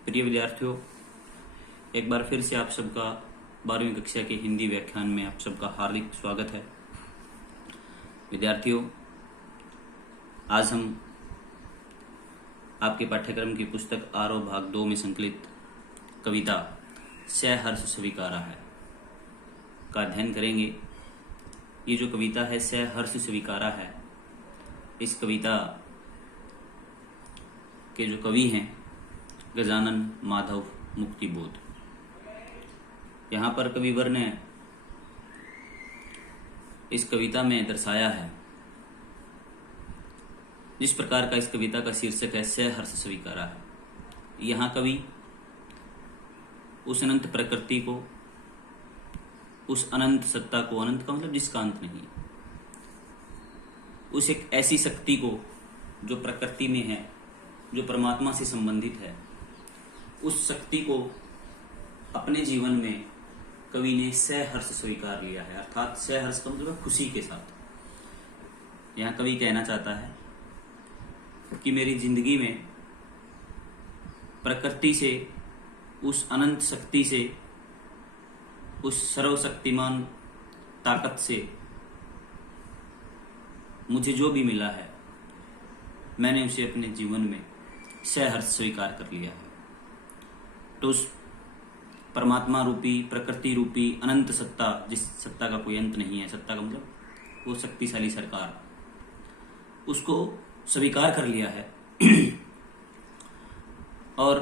प्रिय विद्यार्थियों, एक बार फिर से आप सबका 12वीं कक्षा के हिंदी व्याख्यान में आप सबका हार्दिक स्वागत है। विद्यार्थियों, आज हम आपके पाठ्यक्रम की पुस्तक आरोह भाग 2 में संकलित कविता सहर्ष स्वीकारा है का अध्ययन करेंगे। ये जो कविता है सहर्ष स्वीकारा है, इस कविता के जो कवि हैं गजानन माधव मुक्तिबोध। यहाँ पर कविवर ने इस कविता में दर्शाया है, जिस प्रकार का इस कविता का शीर्षक है सहर्ष स्वीकारा है। यहाँ कवि उस अनंत प्रकृति को, उस अनंत सत्ता को, अनंत का मतलब जिसका अंत नहीं, उस एक ऐसी शक्ति को जो प्रकृति में है, जो परमात्मा से संबंधित है, उस शक्ति को अपने जीवन में कवि ने सहर्ष स्वीकार लिया है। अर्थात सहर्ष का मतलब खुशी के साथ। यहाँ कवि कहना चाहता है कि मेरी जिंदगी में प्रकृति से, उस अनंत शक्ति से, उस सर्वशक्तिमान ताकत से मुझे जो भी मिला है, मैंने उसे अपने जीवन में सहर्ष स्वीकार कर लिया है। तो उस परमात्मा रूपी, प्रकृति रूपी अनंत सत्ता, जिस सत्ता का कोई अंत नहीं है, सत्ता का मतलब वो शक्तिशाली सरकार, उसको स्वीकार कर लिया है। और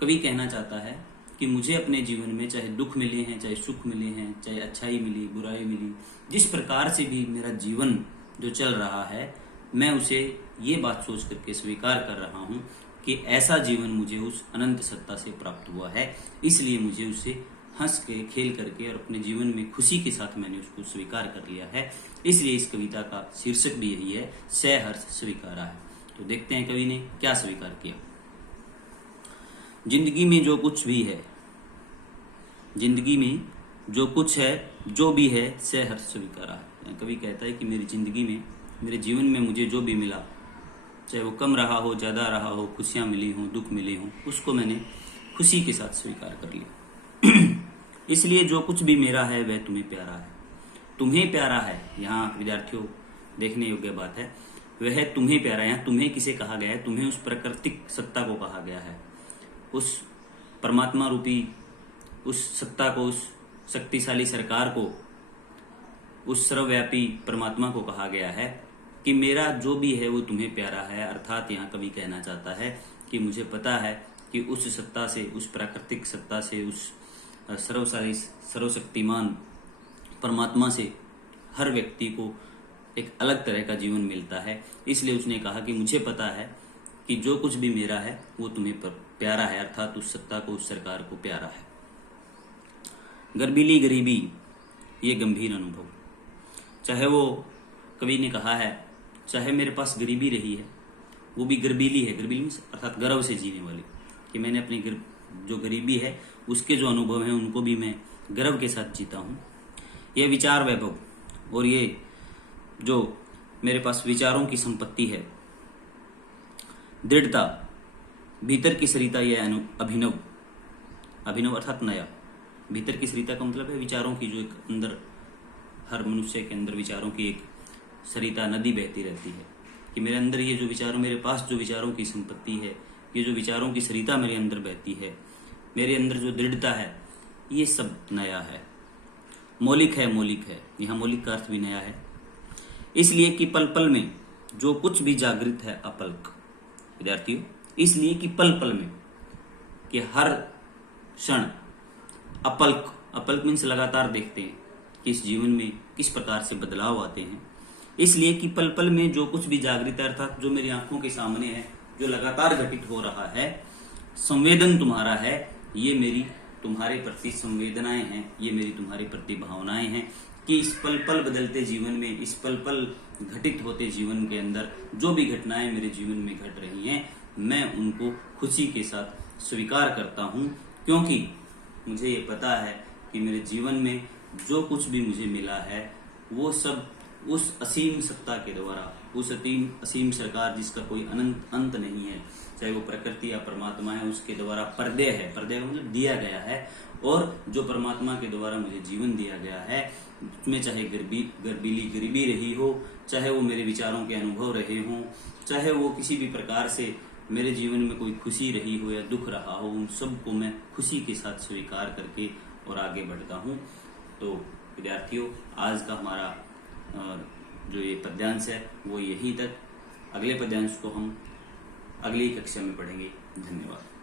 कवि कहना चाहता है कि मुझे अपने जीवन में चाहे दुख मिले हैं, चाहे सुख मिले हैं, चाहे अच्छाई मिली, बुराई मिली, जिस प्रकार से भी मेरा जीवन जो चल रहा है, मैं उसे ये बात सोच करके स्वीकार कर रहा हूँ कि ऐसा जीवन मुझे उस अनंत सत्ता से प्राप्त हुआ है। इसलिए मुझे उसे हंस के, खेल करके और अपने जीवन में खुशी के साथ मैंने उसको स्वीकार कर लिया है। इसलिए इस कविता का शीर्षक भी यही है, सहर्ष स्वीकारा है। तो देखते हैं कवि ने क्या स्वीकार किया। जिंदगी में जो कुछ भी है, जिंदगी में जो कुछ है, जो भी है, सहर्ष स्वीकारा है। कवि कहता है कि मेरी जिंदगी में, मेरे जीवन में मुझे जो भी मिला, चाहे वो कम रहा हो, ज़्यादा रहा हो, खुशियाँ मिली हों, दुख मिले हों, उसको मैंने खुशी के साथ स्वीकार कर लिया। इसलिए जो कुछ भी मेरा है वह तुम्हें प्यारा है। तुम्हें प्यारा है, यहाँ विद्यार्थियों देखने योग्य बात है, वह तुम्हें प्यारा है। यहाँ तुम्हें किसे कहा गया है? तुम्हें उस प्राकृतिक सत्ता को कहा गया है, उस परमात्मा रूपी उस सत्ता को, उस शक्तिशाली सरकार को, उस सर्वव्यापी परमात्मा को कहा गया है कि मेरा जो भी है वो तुम्हें प्यारा है। अर्थात यहाँ कवि कहना चाहता है कि मुझे पता है कि उस सत्ता से, उस प्राकृतिक सत्ता से, उस सर्वशाली सर्वशक्तिमान परमात्मा से हर व्यक्ति को एक अलग तरह का जीवन मिलता है। इसलिए उसने कहा कि मुझे पता है कि जो कुछ भी मेरा है वो तुम्हें प्यारा है। अर्थात उस सत्ता को, उस सरकार को प्यारा है। गर्बीली गरीबी ये गंभीर अनुभव, चाहे वो कवि ने कहा है, चाहे मेरे पास गरीबी रही है, वो भी गर्बीली है। गर्बीली अर्थात गर्व से जीने वाली, कि मैंने अपनी जो गरीबी है उसके जो अनुभव हैं उनको भी मैं गर्व के साथ जीता हूँ। ये विचार वैभव और ये जो मेरे पास विचारों की संपत्ति है, दृढ़ता, भीतर की सरिता, यह अभिनव, अभिनव अर्थात नया। भीतर की सरिता का मतलब है विचारों की जो एक अंदर, हर मनुष्य के अंदर विचारों की एक सरिता, नदी बहती रहती है, कि मेरे अंदर ये जो विचारों, मेरे पास जो विचारों की संपत्ति है, ये जो विचारों की सरिता मेरे अंदर बहती है, मेरे अंदर जो दृढ़ता है, ये सब नया है, मौलिक है। मौलिक है, यहाँ मौलिक का अर्थ भी नया है। इसलिए कि पल पल में जो कुछ भी जागृत है अपल्क। विद्यार्थियों, इसलिए कि पल पल में, कि हर क्षण अपल्क, अपल्क मीन्स लगातार देखते हैं कि इस जीवन में किस प्रकार से बदलाव आते हैं। इसलिए कि पल पल में जो कुछ भी जागृत है, अर्थात जो मेरी आंखों के सामने है, जो लगातार घटित हो रहा है, संवेदन तुम्हारा है, ये मेरी तुम्हारे प्रति संवेदनाएं हैं, ये मेरी तुम्हारे प्रति भावनाएं हैं, कि इस पल पल बदलते जीवन में, इस पल पल घटित होते जीवन के अंदर जो भी घटनाएं मेरे जीवन में घट रही हैं, मैं उनको खुशी के साथ स्वीकार करता हूँ, क्योंकि मुझे ये पता है कि मेरे जीवन में जो कुछ भी मुझे मिला है वो सब उस असीम सत्ता के द्वारा, उस असीम सरकार जिसका कोई अनंत अंत नहीं है, चाहे वो प्रकृति या परमात्मा है, उसके द्वारा पर्दे है, पर्दे मतलब दिया गया है, और जो परमात्मा के द्वारा मुझे जीवन दिया गया है, उसमें चाहे गरीबी रही हो, चाहे वो मेरे विचारों के अनुभव रहे हों, चाहे वो किसी भी प्रकार से मेरे जीवन में कोई खुशी रही हो या दुख रहा हो, उन सबको मैं खुशी के साथ स्वीकार करके और आगे बढ़ता हूँ। तो विद्यार्थियों, आज का हमारा जो ये पद्यांश है वो यहीं तक। अगले पद्यांश को हम अगली कक्षा में पढ़ेंगे। धन्यवाद।